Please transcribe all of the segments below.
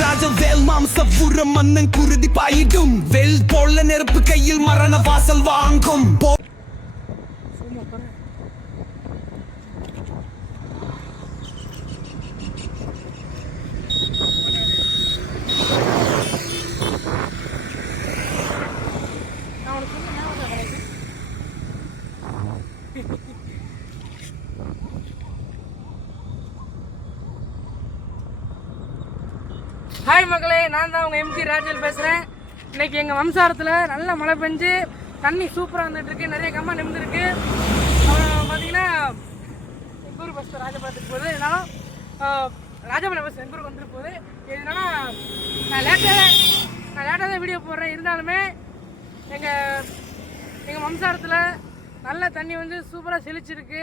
ராஜவேல் மாம்சபுரம் மன்னன் குருதி பாயிடும் வெல் போல நெருப்பு கையில் மரண வாசல் வாங்கும் ஹாய் மக்களே, நான் தான் உங்கள் எம்ஜி ராஜல் பேசுகிறேன். இன்றைக்கி எங்கள் வம்சாரத்தில் நல்ல மழை பெஞ்சு தண்ணி சூப்பராக வந்துட்டுருக்கு. நிறைய கம்மா நிமிந்துருக்கு. அப்புறம் பார்த்தீங்கன்னா எங்கள் ஊர் பஸ் ராஜபாளையத்துக்கு போகுது. என்னாலும் ராஜபாளையம் பஸ் எங்கள் ஊருக்கு வந்துட்டு போகுது. எதுனா நான் லேட்டாக தான் வீடியோ போடுறேன். இருந்தாலுமே எங்கள் வம்சாரத்தில் நல்ல தண்ணி வந்து சூப்பராக செழிச்சிருக்கு.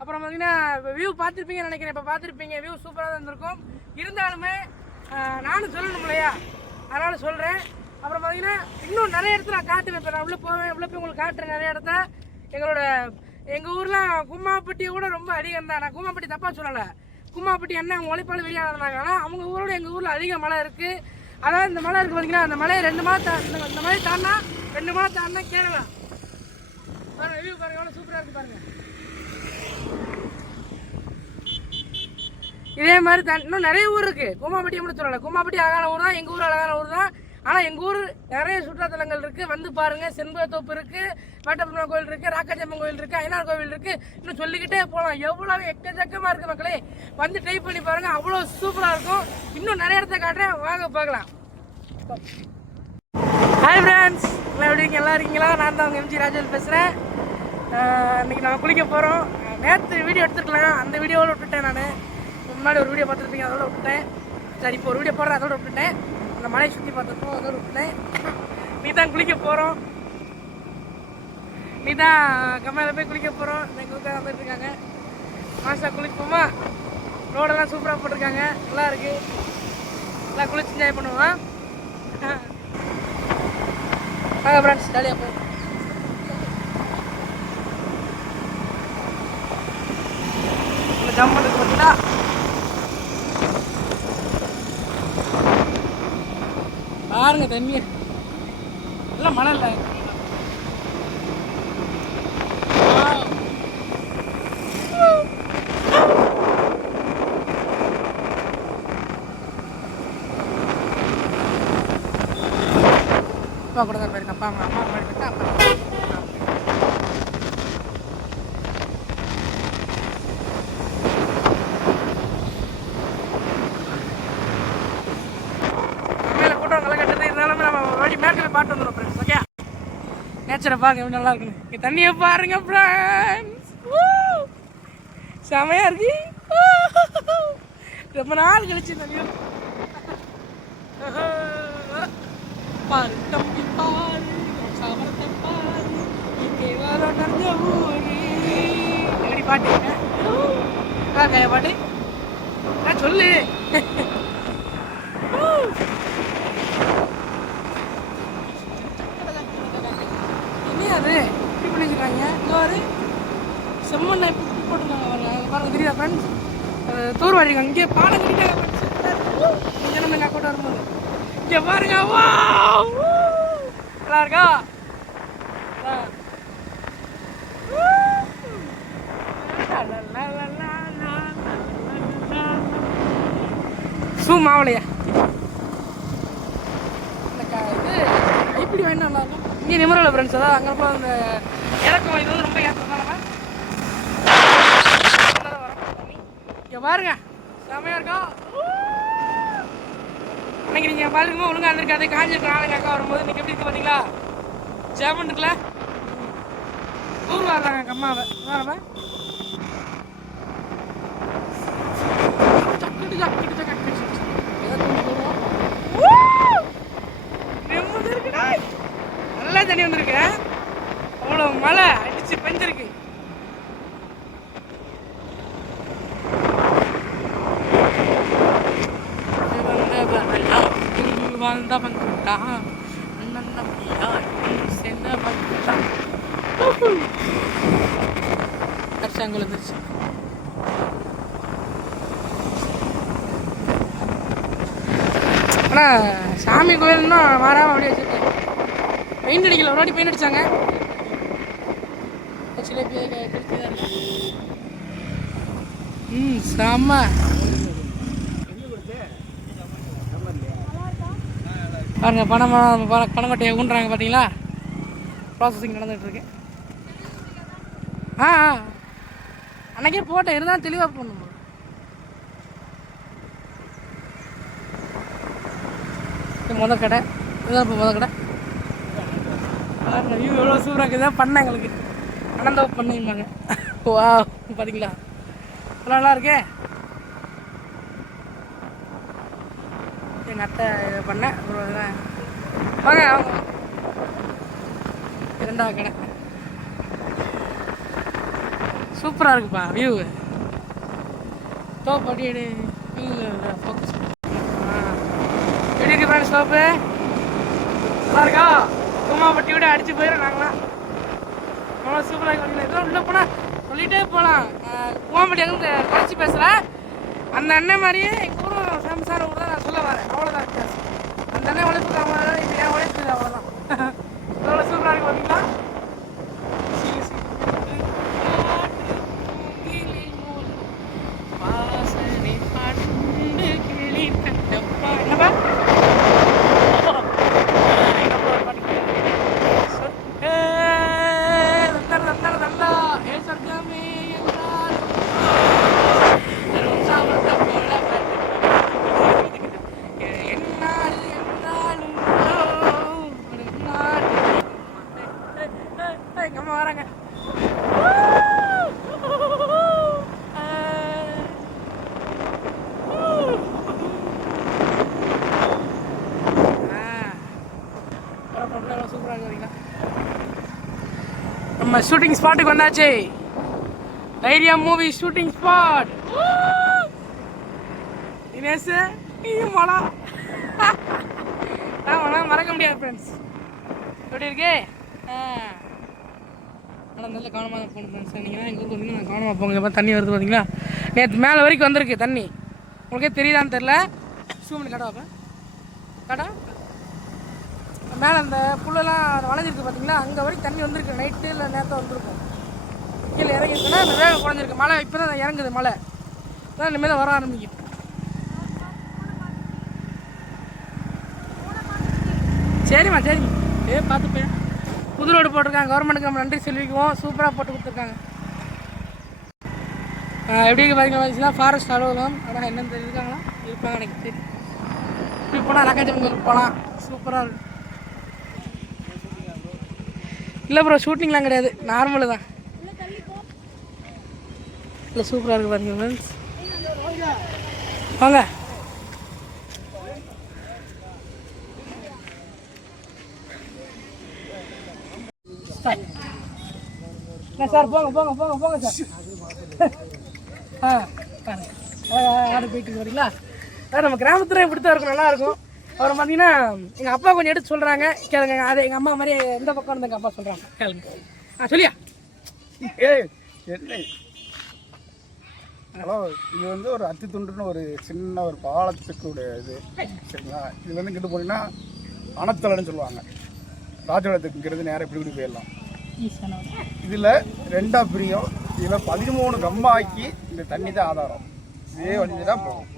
அப்புறம் பார்த்தீங்கன்னா வியூ பார்த்துருப்பீங்கன்னு நினைக்கிறேன். இப்போ பார்த்துருப்பீங்க, வியூ சூப்பராக தான் இருந்திருக்கும். இருந்தாலுமே நானும் சொல்லணும் இல்லையா, அதனால் சொல்கிறேன். அப்புறம் பார்த்தீங்கன்னா இன்னும் நிறைய இடத்துல நான் காட்டுவேன். இப்போ நான் உள்ளே போய் உங்களுக்கு காட்டுறேன் நிறைய இடத்த. எங்கள் ஊரில் கும்மாப்பட்டியை கூட ரொம்ப அதிகம் தான். நான் கும்மாப்பட்டி தப்பாக சொல்லலை. கும்மாப்பட்டி என்ன அவங்க உழைப்பாளர் வெளியாக இருந்தாங்க. ஆனால் அவங்க ஊரோட எங்கள் ஊரில் அதிக மழை இருக்குது. அதாவது இந்த மழை இருக்குது பார்த்தீங்கன்னா, அந்த மழையை 2 மாதம் இந்த மழை தாண்டினா 2 மாதம் தாண்டினா கேளலாம். பாருங்கள், வியூ பாருங்கள், எவ்வளோ சூப்பராக இருக்குது பாருங்கள். இதே மாதிரி இன்னும் நிறைய ஊர் இருக்குது. கும்மாப்பட்டி மட்டும் சொல்லலை. கும்மாப்பட்டி அழகான ஊர் தான், எங்கள் ஊர் அழகான ஊர் தான். ஆனால் எங்கள் ஊர் நிறைய சுற்றுலாத்தலங்கள் இருக்குது. வந்து பாருங்கள். செண்பகத்தோப்பு இருக்குது, வேட்டப்பெருமாள் கோவில் இருக்குது, ராக்காச்சம்மன் கோவில் இருக்குது, ஐயனார் கோவில் இருக்குது. இன்னும் சொல்லிக்கிட்டே போகலாம். எவ்வளோ எக்கச்சக்கமாக இருக்குது மக்களே. வந்து ட்ரை பண்ணி பாருங்கள், அவ்வளோ சூப்பராக இருக்கும். இன்னும் நிறைய இடத்த காட்டுறேன், வாங்க பார்க்கலாம். ஹாய் ஃப்ரெண்ட்ஸ், எல்லாம் எப்படி இருக்கீங்க? நல்லா இருக்கீங்களா? நான் தான் உங்கள் எம்ஜி ராஜல் பேசுகிறேன். இன்றைக்கி நம்ம குளிக்க போகிறோம். நேற்று வீடியோ எடுத்துருக்கலாம், அந்த வீடியோவில் விட்டுட்டேன். நான் முன்னாடி ஒரு வீடியோ பார்த்துருப்பீங்க, அதோட விட்டுட்டேன். சரி, இப்போ ஒரு வீடியோ போடுறேன், அதோட விட்டுட்டேன். அந்த மலையை சுற்றி பார்த்துருப்போம், அதோட விட்டுட்டேன். நீ தான் குளிக்க போகிறோம். நீ தான் கம்மையில் போய் குளிக்க போகிறோம். எங்களுக்கு வந்துட்டு இருக்காங்க. மாசா குளிப்போமா? ரோடெல்லாம் சூப்பராக போட்டிருக்காங்க, நல்லா இருக்கு. எல்லாம் குளிச்சு என்ஜாய் பண்ணுவோம். வாங்க ஃப்ரெண்ட்ஸ், ஜாலியாக போகும். ஜம்ப் பண்ணுறது பார்த்தீங்கன்னா பாருங்க, தண்ணி எல்லாம் மழை இல்லை. அப்பா கூட தான் போயிருக்கேன். அப்பா அம்மா முன்னாடி போயிட்டா அப்பா பாட்டு வந்துடும் ஃப்ரெண்ட்ஸ். ஓகே, நேச்சரை பாருங்க, எப்படி நல்லா இருக்குன்னு. இங்கே தண்ணியை பாருங்க ஃப்ரெண்ட்ஸ், செமையா இருக்கு. ரொம்ப நாள் கழிச்சு தண்ணி பாரு தம்பி பாரு, சாமரத்தை பாரு, இங்கே வர நிறைய ஊரு. எப்படி பாட்டு பாட்டு சொல்லு. அது இப்படி பண்ணிக்கிறாங்க. இங்கே ஒரு செம்மண்ணை இப்படி போட்டுருக்காங்க பாருங்க, தெரியுதா ஃப்ரெண்ட்ஸ்? தூர் வாடிருக்காங்க. இங்கே பாடம் கட்டிட்டாங்க ஜனங்க கூட வரும்போது. இங்கே பாருங்க, நல்லா இருக்கா? மாவளையா இது கைப்பிடி வாங்கினா நல்லா இருக்கும். இங்கே நிம்மரில் ஃப்ரெண்ட்ஸ், அதான் அங்கே போய் அந்த இறக்கம் இது வந்து ரொம்ப ஏற்றதுனால இங்கே பாருங்க, செமையாக இருக்கா? அன்னைக்கு நீங்கள் பாருங்கம்மா ஒழுங்காக இருந்திருக்காது, காஞ்சிருக்க நாளைக்கு அக்கா வரும்போது நீங்கள் எப்படி இருக்கு பார்த்தீங்களா? ஜாமன் இருக்குல்ல, ஊர் வர்றாங்க எங்கள் அம்மாவை. வரவ சக்கட்டு சக்கட்டு சக்கட்டு நிம்மதி இருக்குடா. நல்லா தண்ணி வந்திருக்கு, அவ்வளோ மழை அடிச்சு பெஞ்சிருக்கு. வாழ்ந்த வந்துட்டா அண்ணன் தம்பியா சேர்ந்த வந்துட்டா. கஷ்டங்கள் வந்துருச்சு. ஆனால் சாமி கோயில் இன்னும் மாறாமல் அப்படியே வச்சுருக்கேன். பெயிண்ட் அடிக்கல, ஒரு வாட்டி பெயிண்ட் அடித்தாங்க. செம்ம பாருங்க, பனங்கொட்டையை ஊன்றாங்க பார்த்தீங்களா? ப்ராசஸிங் நடந்துகிட்ருக்கு. அன்றைக்கே போட்டேன், இருந்தாலும் தெளிவாக போடணும். முதல் கடை இதுதான். இப்போ முதல் கடை வியூ எவ்வளோ சூப்பராக இருக்குது. பண்ணேன் எங்களுக்கு அனந்தவ பண்ணிருந்தாங்க. வா பார்த்தீங்களா, நல்லா இருக்கே. எங்கள் அத்தை இதை பண்ணேன். வாங்க வாங்க, இரண்டாவது கடை சூப்பராக இருக்குப்பா வியூ. டோப் அப்படி எடு, வியூ ஃபோக்கஸ். எப்படி இருக்கு ஃப்ரெண்ட்ஸ் டோப்பு? நல்லா இருக்கா? குமாப்பட்டி விட அடிச்சு போயிடும் நாங்களாம். அவ்வளோ சூப்பராக பண்ணல. ஏதோ உள்ள போனால் சொல்லிகிட்டே போகலாம். குமாப்பட்டி அங்கே குறைச்சி பேசுகிறேன். அந்த அண்ணன் மாதிரியே எங்கள் ஊரும் ஃபேமஸான ஊர் தான் நான் சொல்ல வரேன். அவ்வளோதான் வித்தியாசம். அந்த அண்ணன் உழைப்புக்கு அவங்க இப்போ என் உழைப்பு அவ்வளோதான். எவ்வளோ சூப்பராக இருக்கு பார்த்தீங்களா? என்னப்பா எங்கம்மா வராங்க. நம்ம ஷூட்டிங் ஸ்பாட்டுக்கு வந்தாச்சு. தைரியம் மூவி ஷூட்டிங் ஸ்பாட். தினேஷ் மழை மறக்க முடியாது ஃப்ரெண்ட்ஸ். எப்படி இருக்கு? ஆனால் நல்ல கவனமாக தான் போகணும் ஃப்ரெண்ட்ஸ். நீங்கள் தான் எங்கள் ஊருக்கு வந்தீங்கன்னா நான் கவனமாக போங்க. இப்போ தண்ணி வருது பார்த்தீங்களா? நேற்று மேலே வரைக்கும் வந்திருக்கு தண்ணி. உங்களுக்கே தெரியுதான்னு தெரில. ஷூ பண்ணி கடை வைப்பேன். கடை மேலே அந்த புல்லெல்லாம் வளைஞ்சிருக்கு பார்த்தீங்களா? அங்கே வரைக்கும் தண்ணி வந்திருக்கு. நைட்டு இல்லை நேரத்தை வந்திருக்கும். கீழே இறங்கிருக்குன்னா அந்த வேகம் குறைஞ்சிருக்கு. மழை இப்போ தான் இறங்குது. மழை தான் இனிமேல் தான் வர ஆரம்பிக்கும். சரிம்மா சரிம்மா. பார்த்துப்பேன். புது ரோடு போட்டிருக்காங்க. கவர்மெண்ட்டுக்கு நம்ம நன்றி சொல்லிக்குவோம். சூப்பராக போட்டு கொடுத்துருக்காங்க. எப்படி பார்த்தீங்கன்னா ஃபாரஸ்ட் அலுவலகம். ஆனால் என்னென்னு தெரிஞ்சுருக்காங்களா? இருப்பாங்க எனக்கு சரி. இப்படி போனால் ரக்காச்சம்பூருக்கு போகலாம். சூப்பராக இருக்கும். இல்லை ப்ரோ, ஷூட்டிங்லாம் கிடையாது, நார்மலு தான். இல்லை சூப்பராக இருக்குது பாருங்க ஃப்ரெண்ட்ஸ். வாங்க. சார் போங்க போங்க போங்க போங்க சார். ஆடு போயிட்டு வரீங்களா? நம்ம கிராமத்தில் இப்படி தான் இருக்கும், நல்லாயிருக்கும். அப்புறம் பார்த்தீங்கன்னா எங்கள் அப்பா கொஞ்சம் எடுத்து சொல்கிறாங்க கேளுங்க. அது எங்கள் அம்மா மாதிரி எந்த பக்கம் இருந்து எங்கள் அப்பா சொல்கிறாங்க கேளுங்க. சொல்லியா? ஹலோ, இது வந்து ஒரு அத்தி துண்டுன்னு ஒரு சின்ன ஒரு பாலத்துக்குடைய இது சரிங்களா? இது வந்து கிட்ட போனீங்கன்னா அணத்தலைன்னு சொல்லுவாங்க. ராஜபாளையத்துக்குங்கிறது நேரம் இப்படி போயிடலாம். இதில் ரெண்டா பிரியம். இதில் 13 கம்மாக்கி இந்த தண்ணி தான் ஆதாரம். இதே வழி தான் போகும்.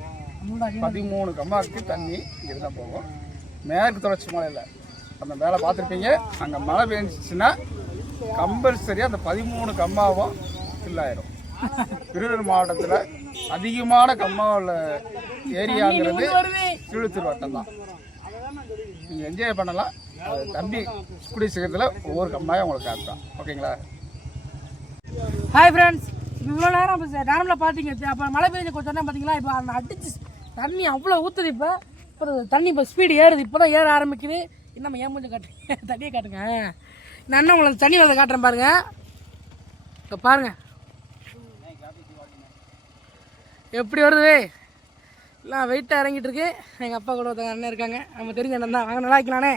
13 கம்மாக்கு தண்ணி இங்கே தான் போகும். மேற்கு தொடர்ச்சி மலையில் அந்த மேலே பார்த்துருப்பீங்க. அங்கே மழை பெஞ்சிச்சுன்னா கம்பல்சரியாக அந்த 13 கம்மாவும் ஃபில்லாயிரும். திருவள்ளூர் மாவட்டத்தில் அதிகமான கம்மாவில் ஏரியாங்கிறது திருவள்ளூர் வட்டம் தான். நீங்கள் என்ஜாய் பண்ணலாம். தம்பி கூடிய சீக்கிரத்தில் ஒவ்வொரு கம்மாயும் உங்களுக்கு காட்டுதான். ஓகேங்களா? Hi friends. இவ்வளோ நேரம் நார்மலாக பார்த்தீங்க. அப்போ மழை பெஞ்சு கொஞ்சம் நேரம் பார்த்தீங்களா? இப்போ அந்த அடிச்சு தண்ணி அவ்வளோ ஊற்றுது. இப்போ தண்ணி இப்போ ஸ்பீடு ஏறுது. இப்போ தான் ஏற ஆரம்பிக்குது. இன்னும் ஏன் கொஞ்சம் காட்டுங்க, தண்ணியை காட்டுங்க. நான் இன்னும் உங்களுக்கு தண்ணி வரதை காட்டுறேன் பாருங்கள். இப்போ பாருங்கள் எப்படி வருது. எல்லாம் வெயிட்டாக இறங்கிட்டு இருக்கு. எங்கள் அப்பா கூட ஒருத்தங்க அண்ணன் இருக்காங்க. நம்ம தெரிஞ்ச அண்ணன் தான். வாங்க, நல்லா வைக்கலானே.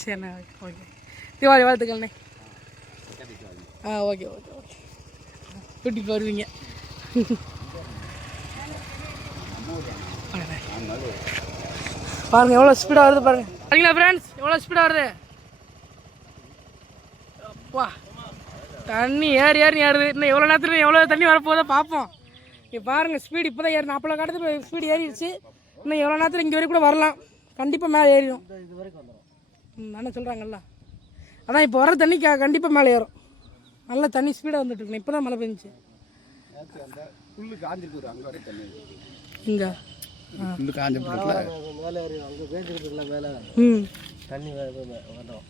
சரிண்ணே, ஓகே. தீபாவளி வாழ்த்துக்கள்ண்ணே. Okay okay okay. கூட்டிகிட்டு வருவீங்க. பாருங்க எவ்வளோ ஸ்பீடாக வருது பாருங்க. சரிங்களா ஃப்ரெண்ட்ஸ், எவ்வளோ ஸ்பீடாக வருது. அப்பா தண்ணி ஏறி ஏறுது. இன்னும் எவ்வளோ நேரத்தில் எவ்வளோ தண்ணி வரப்போதோ பார்ப்போம். இங்கே பாருங்கள் ஸ்பீடு இப்போ தான் ஏறணும். அப்போலாம் காலத்து ஸ்பீடு ஏறிடுச்சு. இன்னும் எவ்வளோ நேரத்தில் இங்கே வரைக்கும் கூட வரலாம். கண்டிப்பாக மேலே ஏறிடும். நானே சொல்கிறாங்கல்ல, அதான் இப்போ வர தண்ணி கண்டிப்பாக மேலே ஏறும். நல்ல தண்ணி ஸ்பீடாக வந்துட்டுருக்கேன். இப்போ தான் மழை பெஞ்சிச்சு. புல்லு காஞ்சிருக்கு, அங்கே வரை தண்ணி இங்கே புல்லு காஞ்சி போட்டுல மேலே அங்கே பேஞ்சிருக்குல்ல மேலே தண்ணி வரும்.